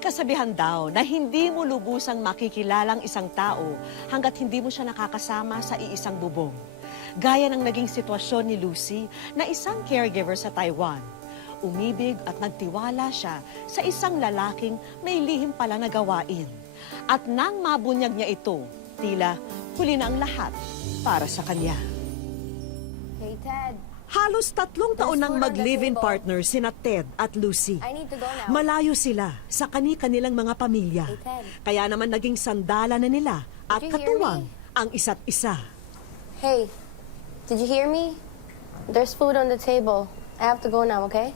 May kasabihan daw na hindi mo lubusang makikilalang isang tao hanggat hindi mo siya nakakasama sa iisang bubong. Gaya ng naging sitwasyon ni Lucy na isang caregiver sa Taiwan. Umibig at nagtiwala siya sa isang lalaking may lihim pala na gawain. At nang mabunyag niya ito, tila huli na ang lahat para sa kanya. Hey, Ted. Halos 3 taon nang mag-live-in partner sina Ted at Lucy. I need to go now. Malayo sila sa kani-kanilang mga pamilya. Hey, Ted. Kaya naman naging sandala na nila at Did you hear katuwang me? ang isa't isa. Hey, did you hear me? There's food on the table. I have to go now, okay?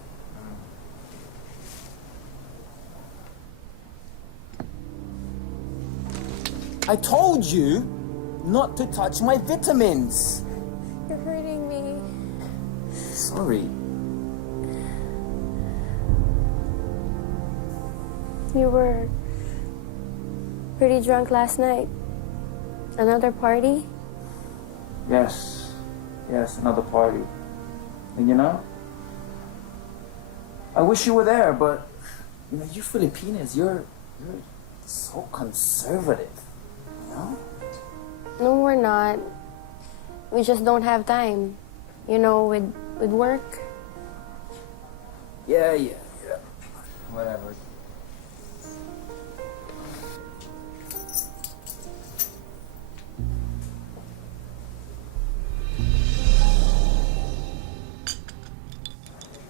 I told you not to touch my vitamins. You're hurting me. Sorry. You were pretty drunk last night. Another party? Yes. Yes, another party. And you know, I wish you were there, but you know, you Filipinas, you're so conservative. You know? No, we're not. We just don't have time. You know, with work. Yeah. Whatever.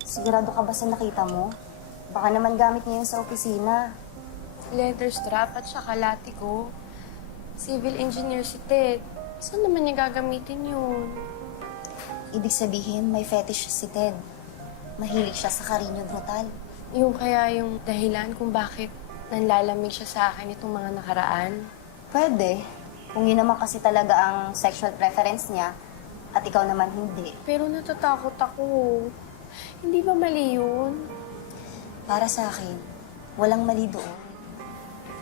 Sigurado ka ba sa nakita mo? Baka naman gamit niya yun sa opisina. Leather strap at saka latiko. Civil engineer si Ted. Saan naman niya gagamitin yun? Ibig sabihin, may fetish si Ted. Mahilig siya sa Carino Brutal. Yung kaya yung dahilan kung bakit nanlalamig siya sa akin itong mga nakaraan? Pwede. Kung yun naman kasi talaga ang sexual preference niya, at ikaw naman hindi. Pero natatakot ako. Hindi ba mali yun? Para sa akin, walang mali doon.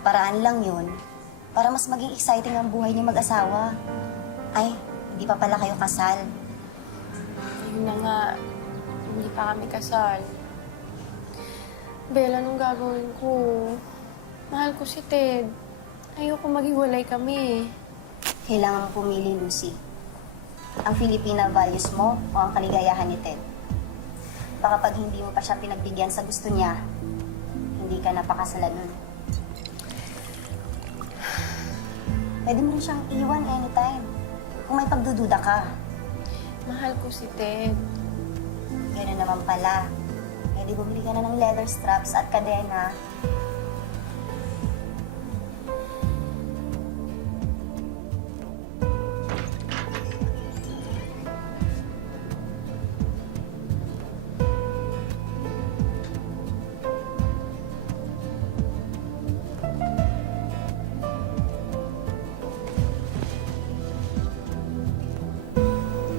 Paraan lang yun para mas maging exciting ang buhay niyo mag-asawa. Ay, hindi pa pala kayo kasal. Yun na nga. Hindi pa kami kasal. Bella, anong gagawin ko? Mahal ko si Ted. Ayoko maghiwalay kami. Kailangan mong pumili, Lucy. Ang Filipina values mo o ang kaligayahan ni Ted. Baka pag hindi mo pa siya pinagbigyan sa gusto niya, hindi ka napakasalan nun. Pwede mo rin siyang iwan anytime. Kung may pagdududa ka. Mahal ko si Ted. Gano'n naman pala. Eh di bumili ka na ng leather straps at kadena.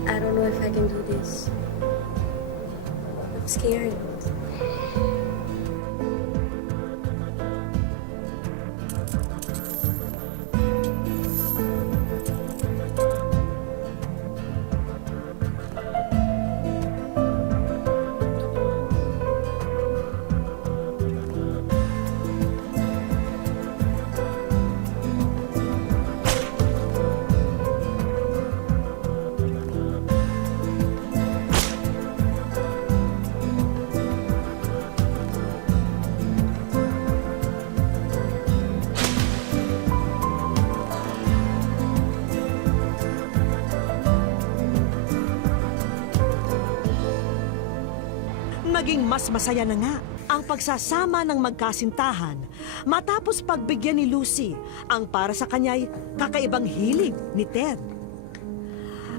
I don't know if I can do this. I'm scared. Naging mas masaya na nga ang pagsasama ng magkasintahan matapos pagbigyan ni Lucy ang para sa kanya'y kakaibang hilig ni Ted.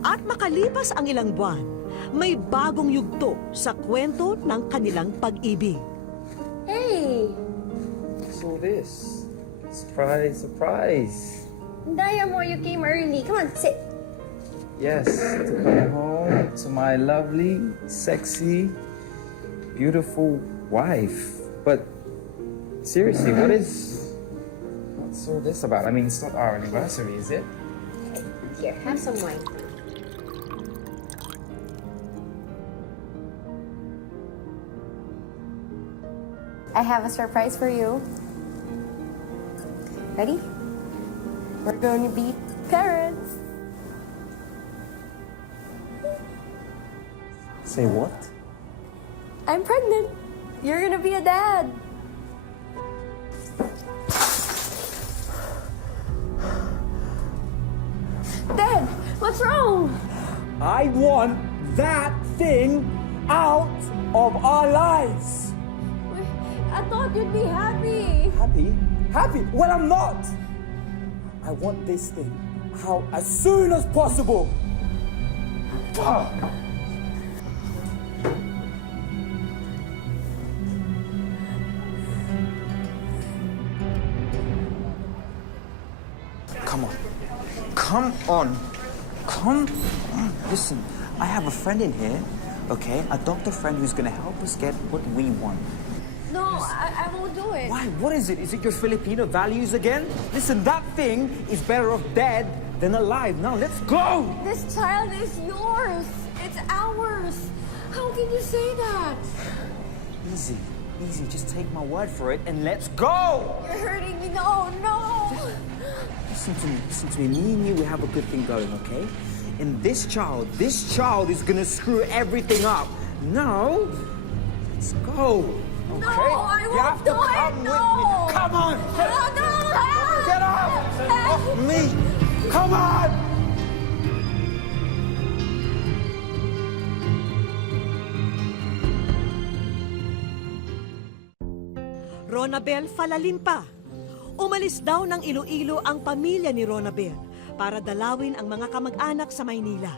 At makalipas ang ilang buwan, may bagong yugto sa kwento ng kanilang pag-ibig. Hey! So this. Surprise, surprise. Daya mo, you came early. Come on, sit. Yes, to come home to my lovely, sexy, beautiful wife. But seriously, what's all this about? I mean, it's not our anniversary, is it? Here, have some wine. I have a surprise for you. Ready? We're going to be parents. Say what? I'm pregnant. You're gonna be a dad. Dad, what's wrong? I want that thing out of our lives. I thought you'd be happy. Happy? Happy? Well, I'm not. I want this thing out as soon as possible. Come on. Come on. Come on. Listen, I have a friend in here, okay? A doctor friend who's gonna help us get what we want. No, I won't do it. Why? What is it? Is it your Filipino values again? Listen, that thing is better off dead than alive. Now, let's go! This child is yours. It's ours. How can you say that? Easy. Easy. Just take my word for it and let's go! You're hurting me. No, no. Listen to me. Listen to me. Me and you, we have a good thing going, okay? And this child is gonna screw everything up. Now, let's go. Okay? No, I You won't have to do it. come with No. me. Come on. No. Get off! Off me! Come on! Ronabel falalim pa. Umalis daw ng Iloilo ang pamilya ni Ronabel para dalawin ang mga kamag-anak sa Maynila.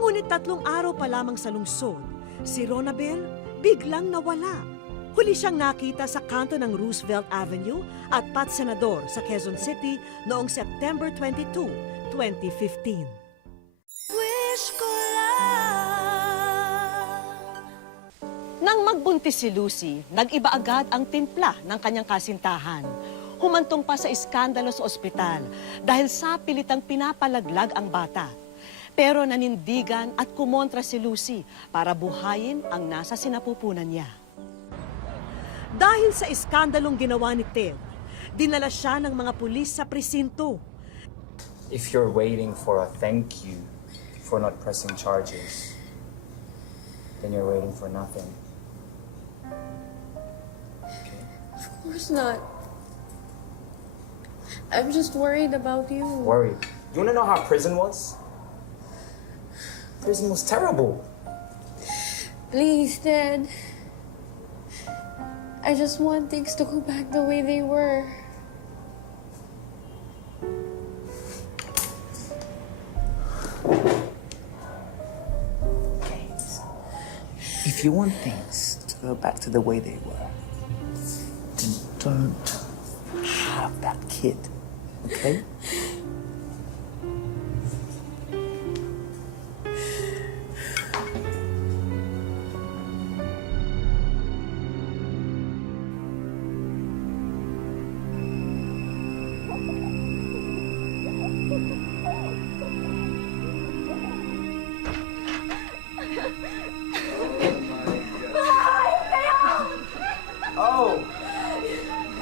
Ngunit 3 araw pa lamang sa lungsod, si Ronabel biglang nawala. Huli siyang nakita sa kanto ng Roosevelt Avenue at Pat Senador sa Quezon City noong September 22, 2015. Wish ko Nang magbuntis si Lucy, nag-iba agad ang timpla ng kanyang kasintahan. Humantong pa sa iskandalo sa ospital dahil sa pilitang pinapalaglag ang bata. Pero nanindigan at kumontra si Lucy para buhayin ang nasa sinapupunan niya. Dahil sa iskandalong ginawa ni Ted, dinala siya ng mga pulis sa presinto. If you're waiting for a thank you for not pressing charges, then you're waiting for nothing. Of course not. I'm just worried about you. Worried. You wanna know how prison was? Prison was terrible. Please, Dad. I just want things to go back the way they were. If you want things to go back to the way they were, then don't have that kid, okay? Oh!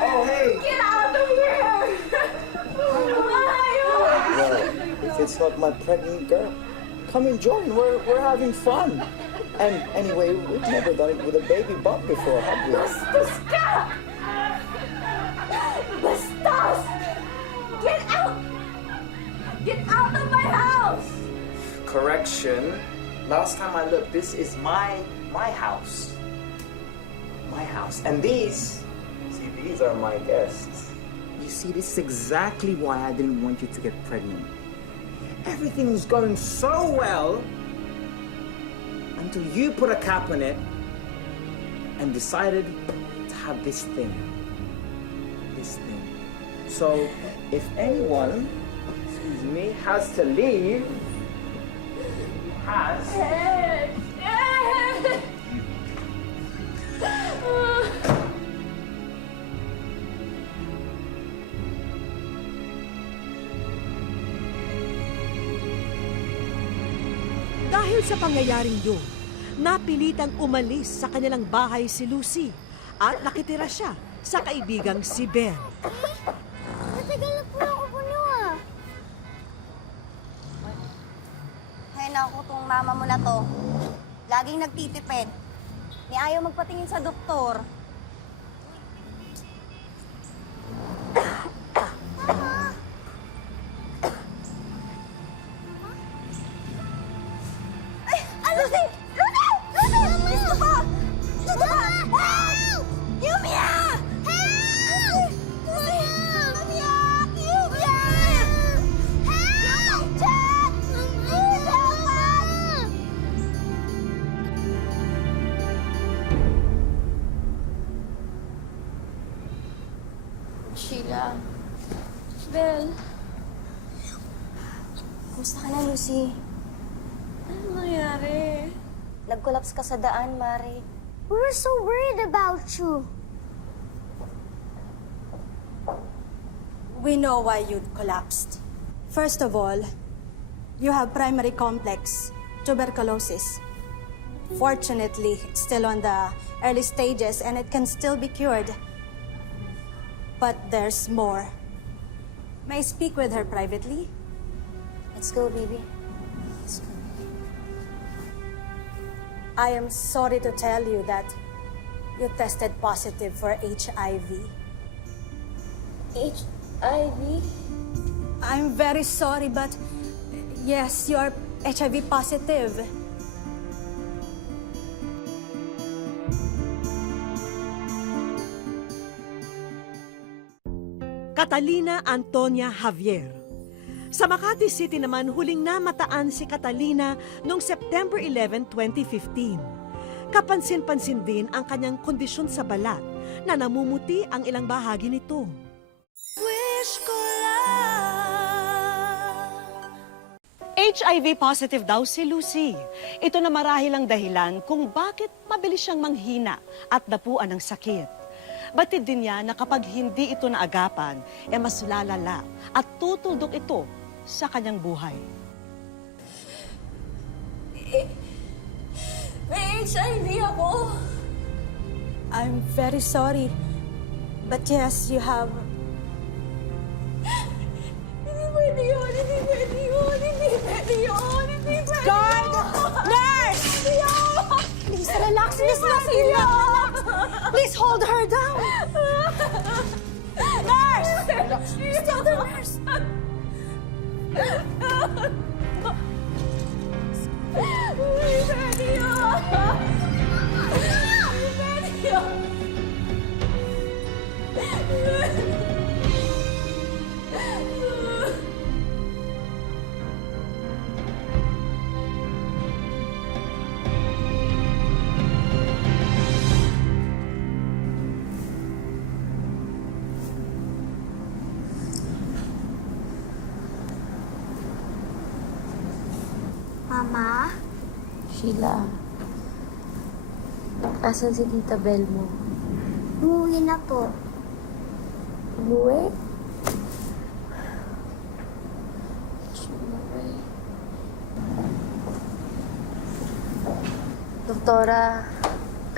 Oh, hey! Get out of here! Well, if it's not my pregnant girl, come and join. We're having fun. And anyway, we've never done it with a baby bump before, have we? Basta! Bastos! Get out! Get out of my house! Correction. Last time I looked, this is my house. My house. And these are my guests. You see, this is exactly why I didn't want you to get pregnant. Everything was going so well until you put a cap on it and decided to have this thing. This thing. So, if anyone, excuse me, has to leave, has. Dahil sa pangyayaring yun, napilitang umalis sa kanilang bahay si Lucy at nakitira siya sa kaibigang si Ben. na to. Laging nagtitipid. Ni ayaw magpatingin sa doktor. Ay! Lucy! Lucy! Lucy! Dito ba? Dito ba? Help! Yumia! Help! Lucy! Yumia! Yumia! Help! Chat! Please help us! Sheila. Bel, Kumusta ka na, Lucy? ano nangyari? Nag-collapse ka sa daan, Mare. We were so worried about you. We know why you collapsed. First of all, you have primary complex tuberculosis. Fortunately, it's still on the early stages and it can still be cured. But there's more. May I speak with her privately? Let's go, baby. I am sorry to tell you that you tested positive for HIV. HIV? I'm very sorry, but yes, you are HIV positive. Catalina Antonia Javier. Sa Makati City naman, huling namataan si Catalina noong September 11, 2015. Kapansin-pansin din ang kanyang kondisyon sa balat na namumuti ang ilang bahagi nito. HIV positive daw si Lucy. Ito na marahil ang dahilan kung bakit mabilis siyang manghina at dapuan ng sakit. Batid din niya na kapag hindi ito naagapan, mas lalala at tutuldok ito sa kanyang buhay. May HIV ako! I'm very sorry, but yes, you have. Hindi pwede yun! Hindi pwede yun! Hindi pwede yun! Hindi pwede Guard! Nurse! Please relax, Miss Lucy. Please hold her down. Nurse! Still the nurse. Hindi pwede yun! Hindi pwede yun! Mama? Sheila, asan si Tita Bel mo? Umuwi na po. Umuwi? Doktora,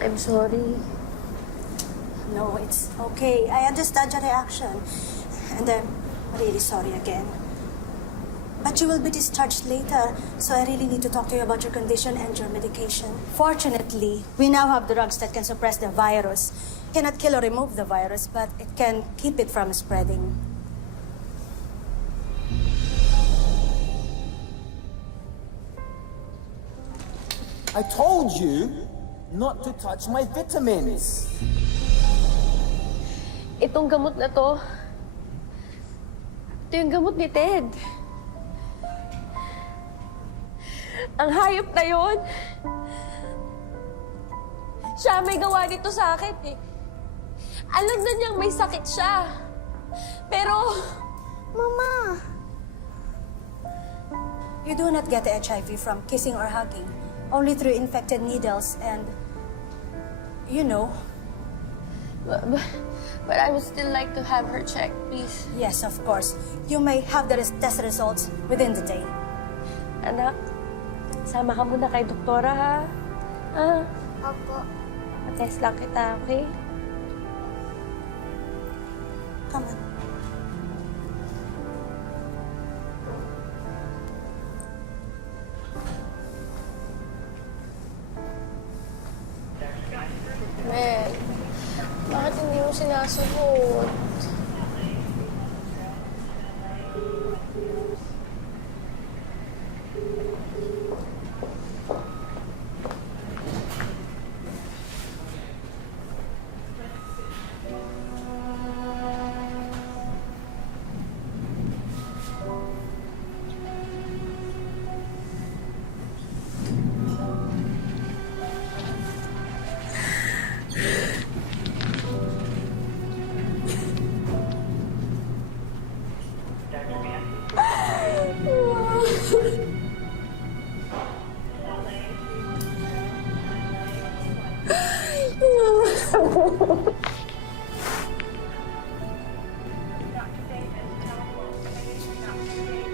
I'm sorry. No, it's okay. I understand your reaction. And I'm really sorry again. But you will be discharged later, so I really need to talk to you about your condition and your medication. Fortunately, we now have drugs that can suppress the virus. Cannot kill or remove the virus, but it can keep it from spreading. I told you not to touch my vitamins. Itong gamot na to, ito yung gamot ni Ted. Ang hayop na yun, siya may gawa nito sa akin eh. Alam na niyang may sakit siya. Pero, Mama! You do not get the HIV from kissing or hugging, only through infected needles and, you know. but I would still like to have her checked, please. Yes, of course. You may have the test results within the day. Anak, sama ka muna kay doktora, ha? Ah, Opo. test lang kita, okay? Come on. sumasagot.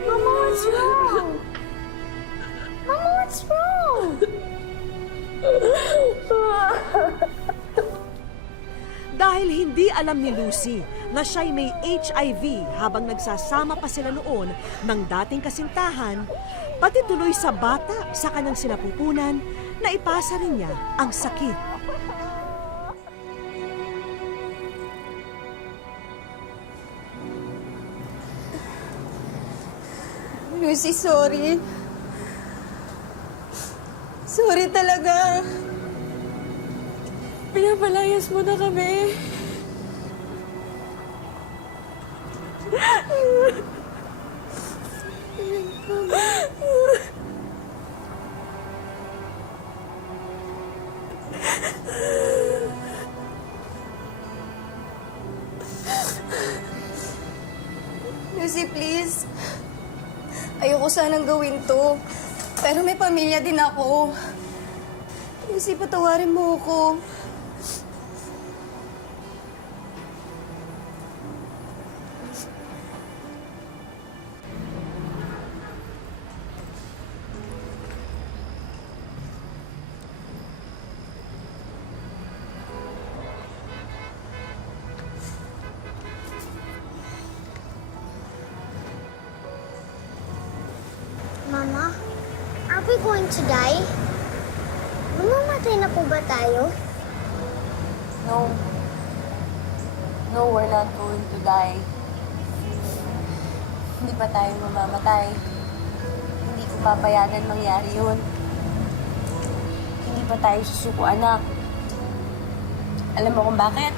Mama, what's wrong? Mama, what's wrong? Dahil hindi alam ni Lucy na siya'y may HIV habang nagsasama pa sila noon ng dating kasintahan, pati tuloy sa bata sa kanyang sinapupunan na ipasa rin niya ang sakit. Lucy, sorry. Sorry talaga. Pinapalayas mo na kami. Lucy, please. Ayoko sanang gawin to. Pero may pamilya din ako. Lucy, patawarin mo ako. Mama, are we going to die? Mamamatay na po ba tayo? No. No, we're not going to die. Hindi pa tayo mamamatay. Hindi ko papayagan mangyari yun. Hindi pa tayo susuko, anak. Alam mo kung bakit?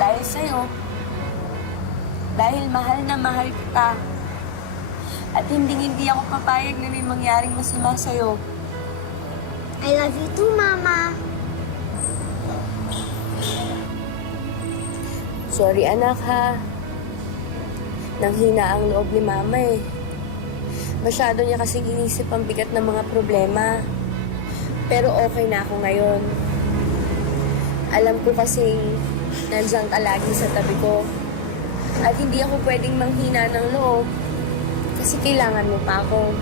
Dahil sa'yo. Dahil mahal na mahal kita. At hindi ako papayag na may mangyaring masama sa'yo. I love you too, Mama. Sorry, anak, ha. Nanghina ang loob ni Mama, eh. Masyado niya kasing inisip ang bigat ng mga problema. Pero okay na ako ngayon. Alam ko kasing nandiyan ka lagi sa tabi ko. At hindi ako pwedeng manghina ng loob. Kasi kailangan mo pa ako.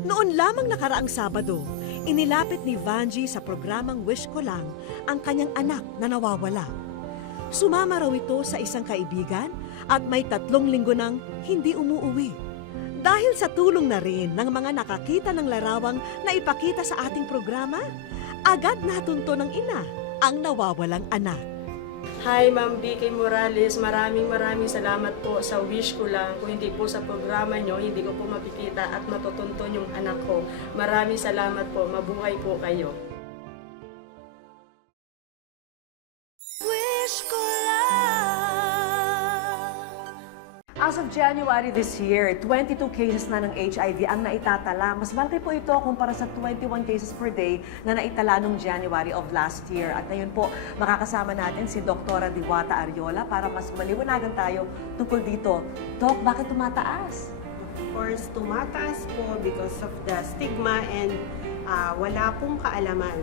Noon lamang nakaraang Sabado, inilapit ni Vanji sa programang Wish Ko Lang ang kanyang anak na nawawala. Sumama raw ito sa isang kaibigan at may 3 linggo nang hindi umuuwi. Dahil sa tulong na rin ng mga nakakita ng larawang na ipakita sa ating programa, agad natunto ng ina ang nawawalang anak. Hi, Ma'am D.K. Morales. Maraming salamat po sa Wish Ko Lang. Kung hindi po sa programa nyo, hindi ko po makikita at matutunton yung anak ko. Maraming salamat po. Mabuhay po kayo. As of January this year, 22 cases na ng HIV ang naitatala. Mas malaki po ito kumpara sa 21 cases per day na naitala noong January of last year. At ngayon po, makakasama natin si Dr. Diwata Ariola para mas maliwanagan tayo tungkol dito. Doc, bakit tumataas? Of course, tumataas po because of the stigma and wala pong kaalaman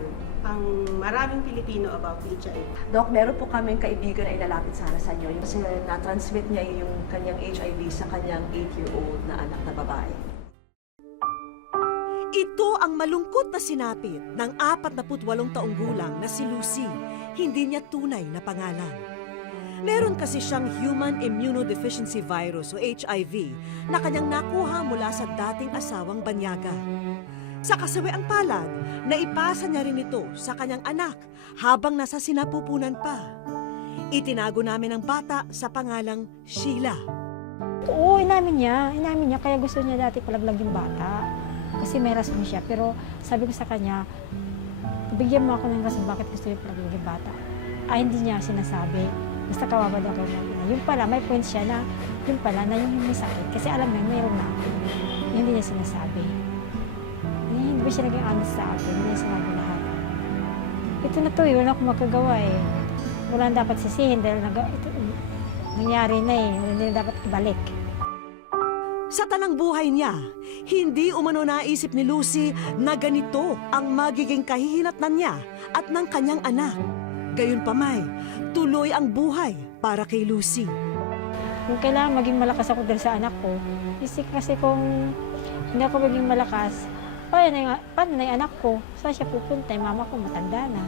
ang maraming Pilipino about HIV. Doc, meron po kaming kaibigan na ilalapit sana sa inyo. Kasi na-transmit niya yung kanyang HIV sa kanyang 8-year-old na anak na babae. Ito ang malungkot na sinapit ng 48 taong gulang na si Lucy. Hindi niya tunay na pangalan. Meron kasi siyang Human Immunodeficiency Virus o HIV na kanyang nakuha mula sa dating asawang banyaga. Sa kasawiang palad, naipasa niya rin ito sa kanyang anak habang nasa sinapupunan pa. Itinago namin ang bata sa pangalang Sheila. Oo, inamin niya. Inamin niya, kaya gusto niya dati palaglag yung bata. Kasi may rason siya. Pero sabi ko sa kanya, bigyan mo ako ng rason bakit gusto niya palaglag yung bata. Ay, hindi niya sinasabi. Basta kawawa daw kayo mag-ina. Yung pala, may point siya na yung pala na yung may sakit. Kasi alam niya, mayroon na ako. Hindi niya sinasabi. Hindi ba siya naging honest sa akin? Hindi niya sinabi lahat. Ito na to, wala akong magkagawa eh. Wala na dapat sisihin dahil nangyari na eh. Hindi na dapat ibalik. Sa tanang buhay niya, hindi umano naisip ni Lucy na ganito ang magiging kahihinatnan niya at ng kanyang anak. Gayunpamay, tuloy ang buhay para kay Lucy. Kung kailangan maging malakas ako dahil sa anak ko, kasi kung hindi ako maging malakas, paano na yung anak ko? Saan siya pupunta? Yung mama ko matanda na.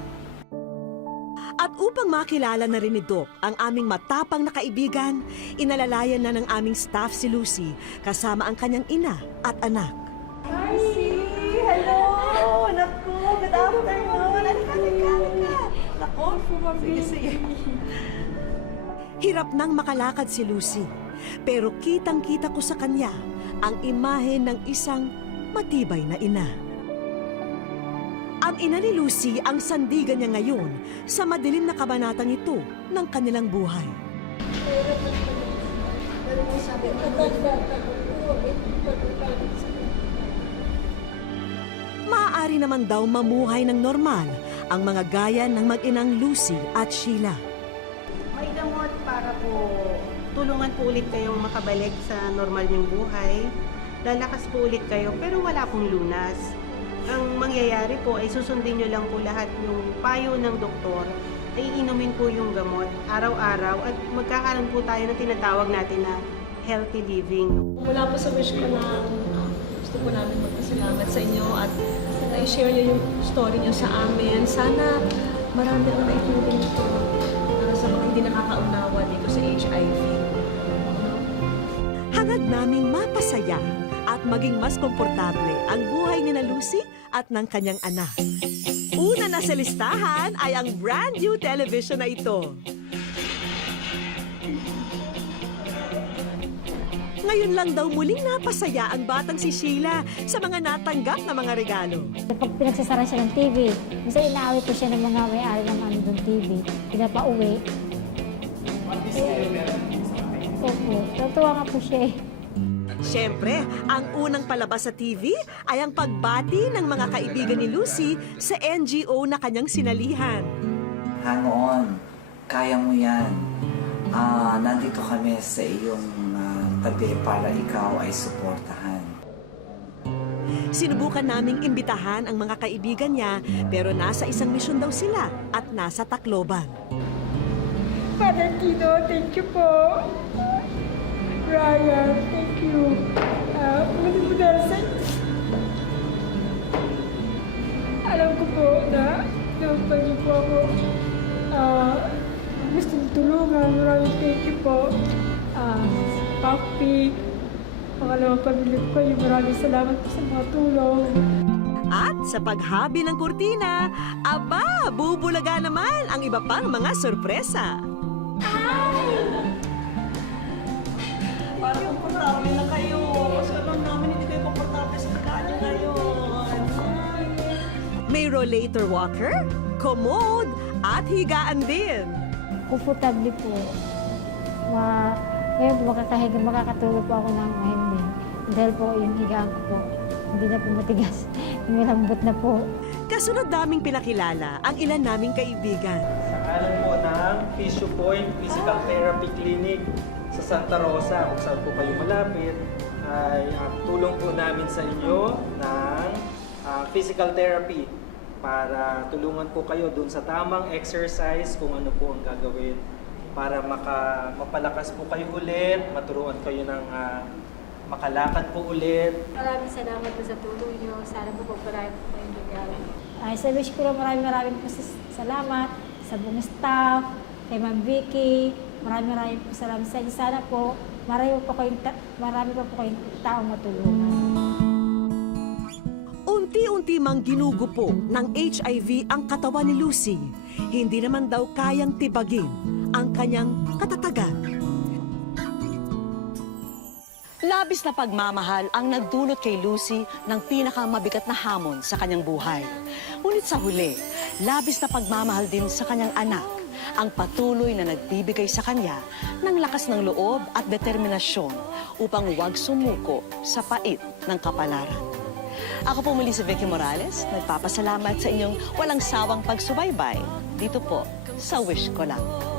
At upang makilala na rin ni Doc ang aming matapang na kaibigan, inalalayan na ng aming staff si Lucy kasama ang kanyang ina at anak. Hello! Naku, good afternoon! Alika! Naku, sige. Hirap nang makalakad si Lucy, pero kitang-kita ko sa kanya ang imahe ng isang matibay na ina. Ang ina ni Lucy ang sandigan niya ngayon sa madilim na kabanatang ito ng kanilang buhay. Maaari naman daw mamuhay ng normal ang mga gaya ng mag-inang Lucy at Sheila. May gamot para po tulungan po ulit kayong makabalik sa normal niyong buhay. Lalakas po ulit kayo pero wala pong lunas. Ang mangyayari po ay susundin nyo lang po lahat yung payo ng doktor. Ay inumin po yung gamot araw-araw at magkakaroon po tayo ng tinatawag natin na healthy living. Mula po sa wish ko na gusto po namin magpasalamat sa inyo at i-share niyo yung story niyo sa amin. Sana marami ang naitulong ito para sa mga hindi nakakaunawa dito sa HIV. Hangad naming mapasaya at maging mas komportable ang buhay ni na Lucy at ng kanyang anak. Una na sa listahan ay ang brand new television na ito. Ngayon lang daw muling napasaya ang batang si Sheila sa mga natanggap na mga regalo. Pag pinagsasara siya ng TV, minsan inaawit ko siya ng mga may-ari ng ano doon TV, pinapauwi. Opo, natuwa nga po siya eh. Siyempre, ang unang palabas sa TV ay ang pagbati ng mga kaibigan ni Lucy sa NGO na kanyang sinalihan. Hang on, kaya mo yan. Nandito kami sa iyong tabi para ikaw ay suportahan. Sinubukan naming imbitahan ang mga kaibigan niya pero nasa isang misyon daw sila at nasa Tacloban. Father Tino, thank you po. Ryan, thank you. Muli po dahil sa alam ko po na pag niyo po ako gusto niyo tulungan. Maraming thank you po. Papi, pangalawang pamilya ko kayo. Maraming salamat po sa mga tulong. At sa paghabi ng kurtina, aba, bubulaga naman ang iba pang mga sorpresa. Parang komportable na kayo. Kasi alam namin hindi kayo komportable sa pagkaan niyo ngayon. May rollator walker, commode, at higaan din. Komportable po. Ngayon po makakatulog po ako ng mahimbing. Dahil po yung higaan ko po, hindi na po matigas. Malambot na po. Kasunod naming pinakilala ang ilan naming kaibigan. Sa ngalan po ng Physio Point Physical Therapy Clinic sa Santa Rosa, kung saan po kayo malapit, ay tulong po namin sa inyo ng physical therapy. para tulungan po kayo dun sa tamang exercise kung ano po ang gagawin para mapalakas po kayo ulit, maturuan kayo ng makalakad po ulit. Maraming salamat po sa tulong niyo. Sana po pagpalain po kayong regalo. Ay, sa wish ko lang maraming po salamat sa buong staff, kay Ma'am Vicky. Maraming po salamat sa inyo. Sana po marami pa po kayong taong matulungan. Unti-unti mang ginugupo ng HIV ang katawan ni Lucy. Hindi naman daw kayang tibagin ang kanyang katatagan. Labis na pagmamahal ang nagdulot kay Lucy ng pinakamabigat na hamon sa kanyang buhay. Ngunit sa huli, labis na pagmamahal din sa kanyang anak ang patuloy na nagbibigay sa kanya ng lakas ng loob at determinasyon upang huwag sumuko sa pait ng kapalaran. Ako po muli si Vicky Morales, nagpapasalamat sa inyong walang sawang pagsubaybay dito po sa Wish Ko Lang.